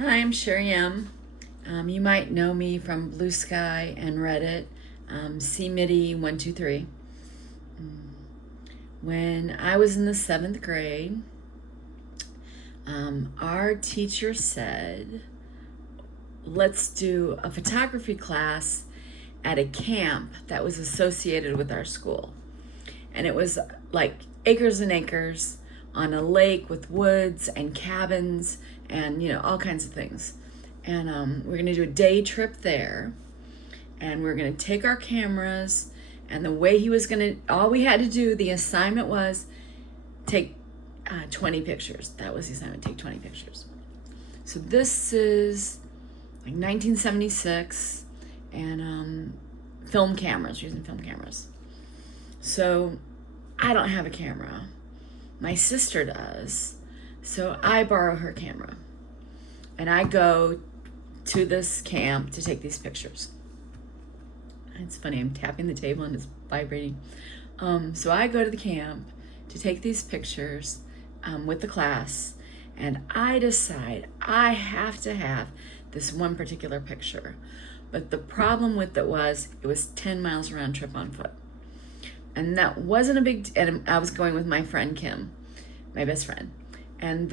Hi, I'm Cheri M. You might know me from Bluesky and Reddit, Cmitty123. When I was in the 7th grade, our teacher said, let's do a photography class at a camp that was associated with our school. And it was like acres and acres on a lake with woods and cabins and, all kinds of things. And we're going to do a day trip there. And we're going to take our cameras. And the way he was going to, all we had to do, the assignment was take 20 pictures. That was the assignment, take 20 pictures. So this is like 1976 and film cameras, using film cameras. So I don't have a camera. My sister does. So I borrow her camera. And I go to this camp to take these pictures. It's funny, I'm tapping the table and it's vibrating. So I go to the camp to take these pictures with the class. And I decide I have to have this one particular picture. But the problem with it was 10 miles round trip on foot. And that wasn't a big, and I was going with my friend Kim, my best friend. And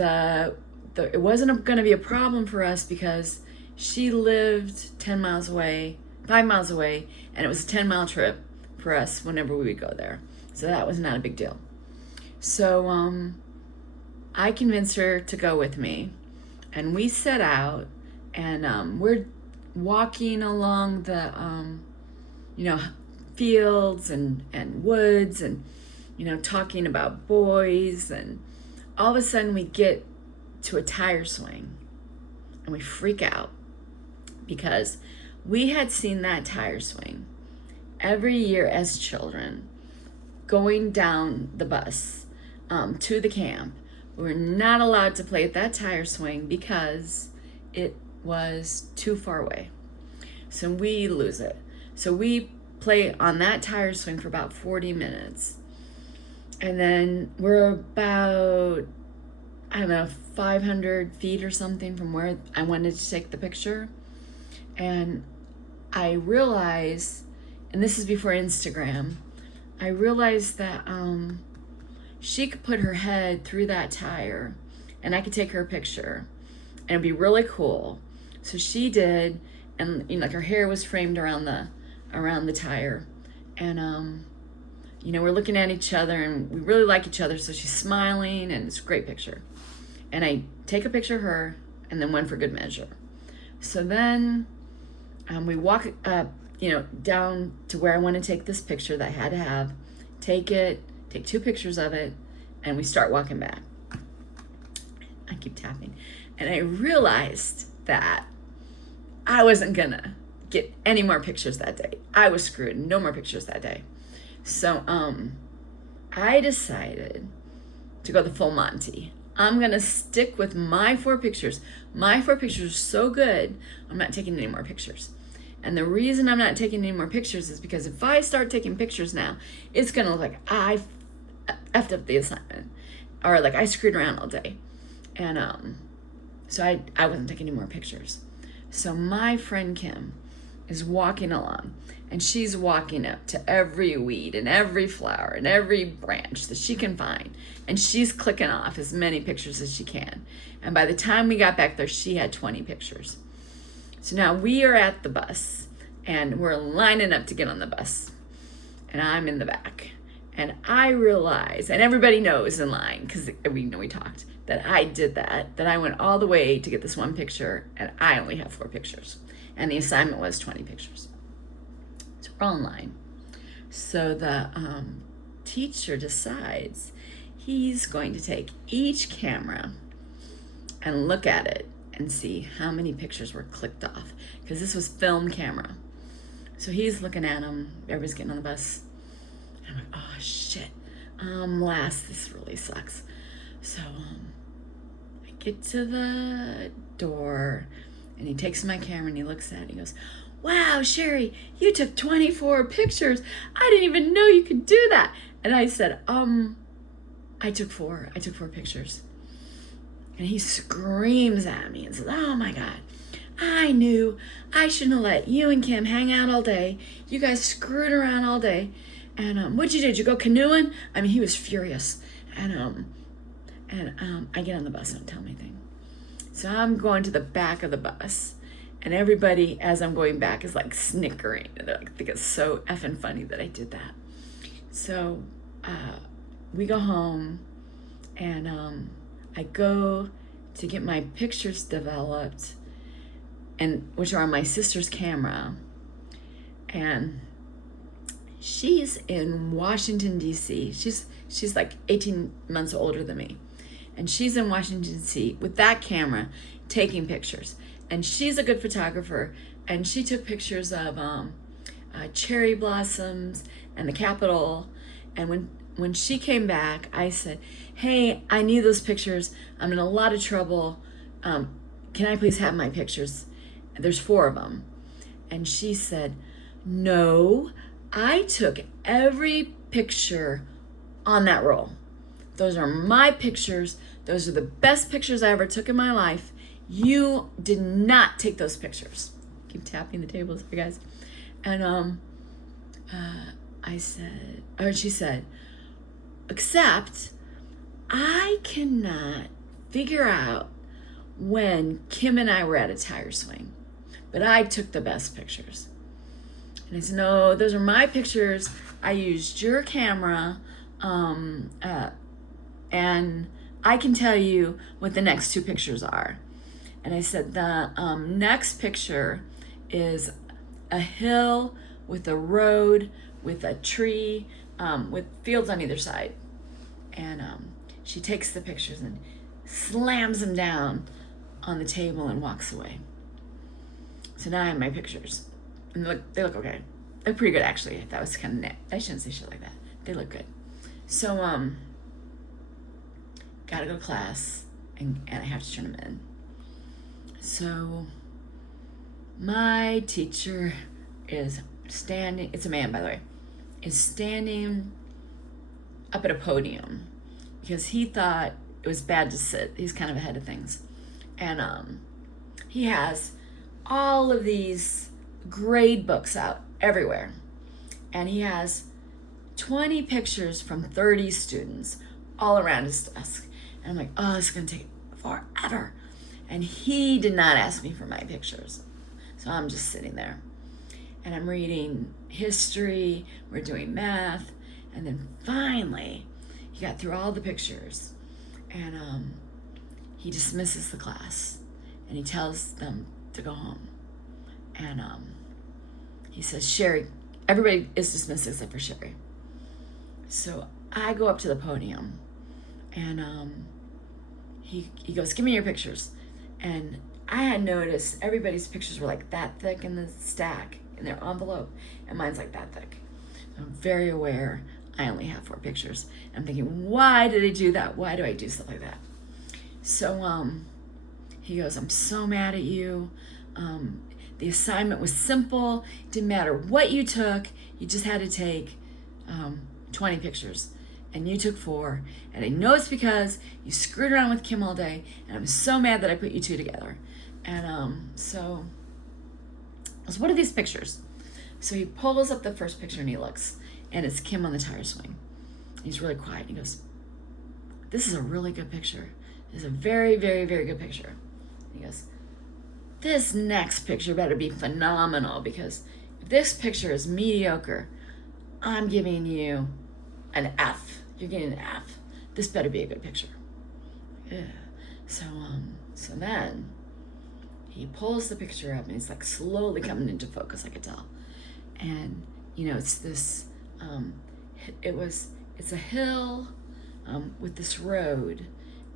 it wasn't going to be a problem for us because she lived 10 miles away, 5 miles away, and it was a 10-mile trip for us whenever we would go there. So that was not a big deal. So I convinced her to go with me, and we set out, and we're walking along the, fields and woods and, talking about boys. And all of a sudden we get to a tire swing and we freak out because we had seen that tire swing every year as children going down the bus to the camp. We were not allowed to play at that tire swing because it was too far away. So we lose it. So we play on that tire swing for about 40 minutes. And then we're about, 500 feet or something from where I wanted to take the picture. And I realized, and this is before Instagram, I realized that she could put her head through that tire and I could take her a picture and it'd be really cool. So she did, and her hair was framed around the tire, and we're looking at each other and we really like each other, so she's smiling and it's a great picture. And I take a picture of her and then one for good measure. So then we walk up, down to where I want to take this picture that I had to have, take 2 pictures of it, and we start walking back. I keep tapping. And I realized that I wasn't gonna get any more pictures that day. I was screwed. No more pictures that day. So I decided to go the full Monty. I'm gonna stick with my 4 pictures. My 4 pictures are so good, I'm not taking any more pictures. And the reason I'm not taking any more pictures is because if I start taking pictures now, it's gonna look like I effed up the assignment, or like I screwed around all day. And so I wasn't taking any more pictures. So my friend Kim is walking along, and she's walking up to every weed and every flower and every branch that she can find, and she's clicking off as many pictures as she can. And by the time we got back there, she had 20 pictures. So now we are at the bus, and we're lining up to get on the bus, and I'm in the back. And I realize, and everybody knows in line, because we talked, that I did that I went all the way to get this one picture, and I only have 4 pictures. And the assignment was 20 pictures. So we're all in line. So the teacher decides he's going to take each camera and look at it and see how many pictures were clicked off, because this was film camera. So he's looking at them, everybody's getting on the bus. I'm like, oh shit, this really sucks. So I get to the door, and he takes my camera and he looks at it and he goes, wow, Cheri, you took 24 pictures. I didn't even know you could do that. And I said, I took 4 pictures. And he screams at me and says, oh my God, I knew I shouldn't have let you and Kim hang out all day. You guys screwed around all day. And what'd you do? Did you go canoeing? I mean, he was furious. And I get on the bus, don't tell me anything. So I'm going to the back of the bus. And everybody, as I'm going back, is like snickering. And they're like, I think it's so effing funny that I did that. So we go home, and I go to get my pictures developed, and which are on my sister's camera. And she's in Washington, D.C. She's like 18 months older than me. And she's in Washington, D.C. with that camera taking pictures. And she's a good photographer. And she took pictures of cherry blossoms and the Capitol. And when she came back, I said, hey, I need those pictures. I'm in a lot of trouble. Can I please have my pictures? And there's 4 of them. And she said, no, I took every picture on that roll. Those are my pictures. Those are the best pictures I ever took in my life. You did not take those pictures. Keep tapping the tables here, guys. And she said, except I cannot figure out when Kim and I were at a tire swing, but I took the best pictures. And I said, no, those are my pictures. I used your camera, and I can tell you what the next 2 pictures are. And I said, the next picture is a hill with a road, with a tree, with fields on either side. And she takes the pictures and slams them down on the table and walks away. So now I have my pictures. And they look okay. They're pretty good, actually. That was kind of net. I shouldn't say shit like that. They look good. So, gotta go to class, and I have to turn them in. So, my teacher is standing, it's a man, by the way, is standing up at a podium because he thought it was bad to sit. He's kind of ahead of things. And he has all of these grade books out everywhere. And he has 20 pictures from 30 students all around his desk. And I'm like, oh, this is going to take forever. And he did not ask me for my pictures. So I'm just sitting there. And I'm reading history, we're doing math, and then finally, he got through all the pictures, and he dismisses the class, and he tells them to go home. And he says, Cheri, everybody is dismissed except for Cheri. So I go up to the podium, and he goes, give me your pictures. And I had noticed everybody's pictures were like that thick in the stack, in their envelope, and mine's like that thick. I'm very aware I only have 4 pictures. I'm thinking, why did I do that? Why do I do stuff like that? So he goes, I'm so mad at you. The assignment was simple. Didn't matter what you took. You just had to take 20 pictures. And you took 4. And I know it's because you screwed around with Kim all day. And I'm so mad that I put you 2 together. And so I was, what are these pictures? So he pulls up the first picture and he looks. And it's Kim on the tire swing. He's really quiet. He goes, this is a really good picture. It's a very, very, very good picture. He goes, this next picture better be phenomenal, because if this picture is mediocre, I'm giving you an F. You're getting an F. This better be a good picture. Yeah. So then he pulls the picture up and he's like slowly coming into focus, I could tell. And it's this, it's a hill with this road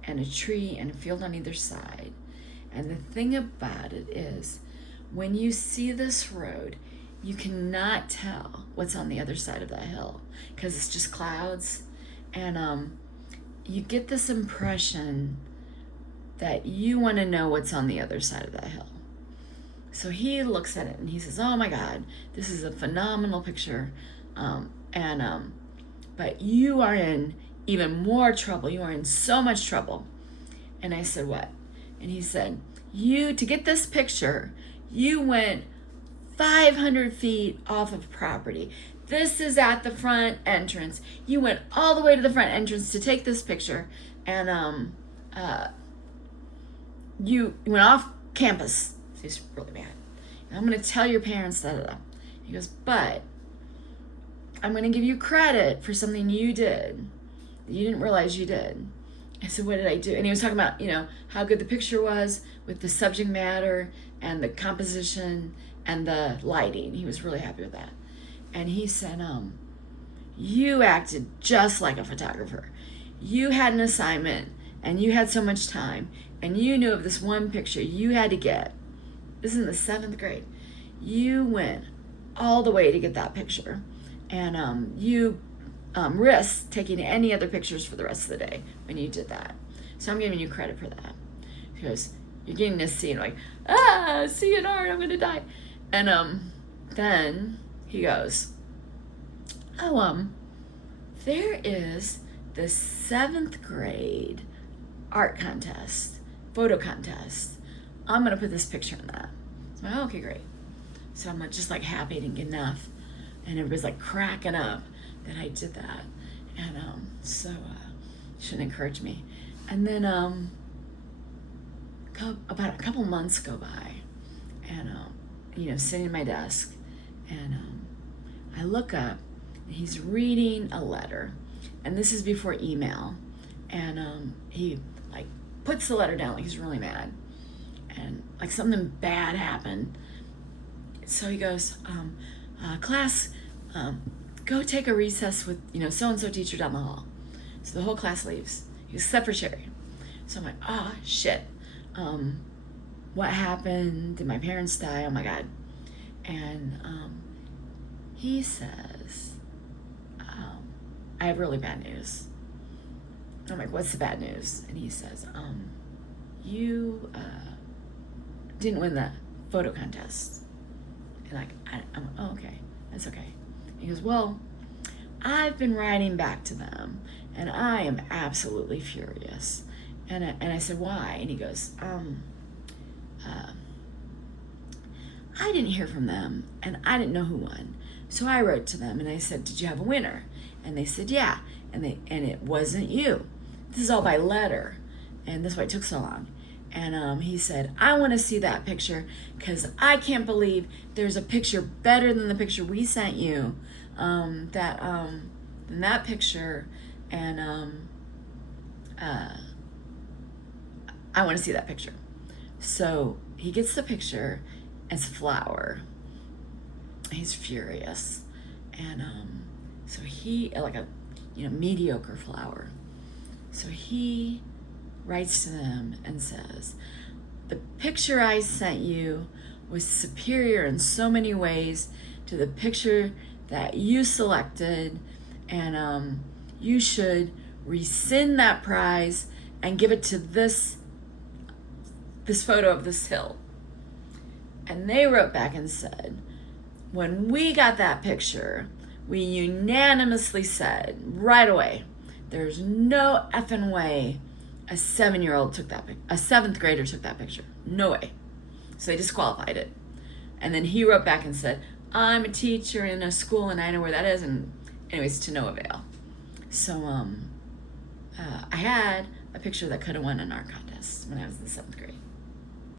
and a tree and a field on either side. And the thing about it is, when you see this road, you cannot tell what's on the other side of that hill because it's just clouds. And you get this impression that you want to know what's on the other side of that hill. So he looks at it and he says, oh my God, this is a phenomenal picture. But you are in even more trouble. You are in so much trouble. And I said, what? And he said, to get this picture, you went 500 feet off of property. This is at the front entrance. You went all the way to the front entrance to take this picture, and you went off campus. So he's really mad. And I'm going to tell your parents that. He goes, but I'm going to give you credit for something you did that you didn't realize you did. I said, what did I do? And he was talking about, how good the picture was with the subject matter and the composition and the lighting. He was really happy with that. And he said, you acted just like a photographer. You had an assignment and you had so much time and you knew of this one picture you had to get. This is in the 7th grade. You went all the way to get that picture, and you risked taking any other pictures for the rest of the day when you did that. So I'm giving you credit for that. He goes, you're getting this scene like, see it art, I'm gonna die. And then he goes, there is the 7th grade art contest, photo contest. I'm gonna put this picture in that. So I'm like, okay, great. So I'm just like happy I didn't get enough. And everybody's like cracking up that I did that. And so should encourage me. And then about a couple months go by, and sitting at my desk, and I look up, and he's reading a letter, and this is before email, and he like puts the letter down like he's really mad, and like something bad happened. So he goes, class, go take a recess with so-and-so teacher down the hall. So the whole class leaves except for Cheri. So I'm like, oh shit, what happened? Did my parents die? Oh my God. And he says, I have really bad news. I'm like, what's the bad news? And he says, you didn't win the photo contest. And I'm like, oh, okay, that's okay. He goes, well, I've been writing back to them, and I am absolutely furious. And I said, why? And he goes, I didn't hear from them, and I didn't know who won. So I wrote to them, and I said, did you have a winner? And they said, yeah. And it wasn't you. This is all by letter, and that's why it took so long. And he said, I want to see that picture because I can't believe there's a picture better than the picture we sent you, than that picture, and I want to see that picture. So he gets the picture, it's a flower. He's furious, and so he like a mediocre flower. So he writes to them and says, the picture I sent you was superior in so many ways to the picture that you selected, and you should rescind that prize and give it to this photo of this hill. And they wrote back and said, when we got that picture, we unanimously said right away, there's no effing way a 7-year-old took that a 7th grader took that picture. No way. So they disqualified it. And then he wrote back and said, I'm a teacher in a school and I know where that is. And anyways, to no avail. So I had a picture that could have won an art contest when I was in the 7th grade.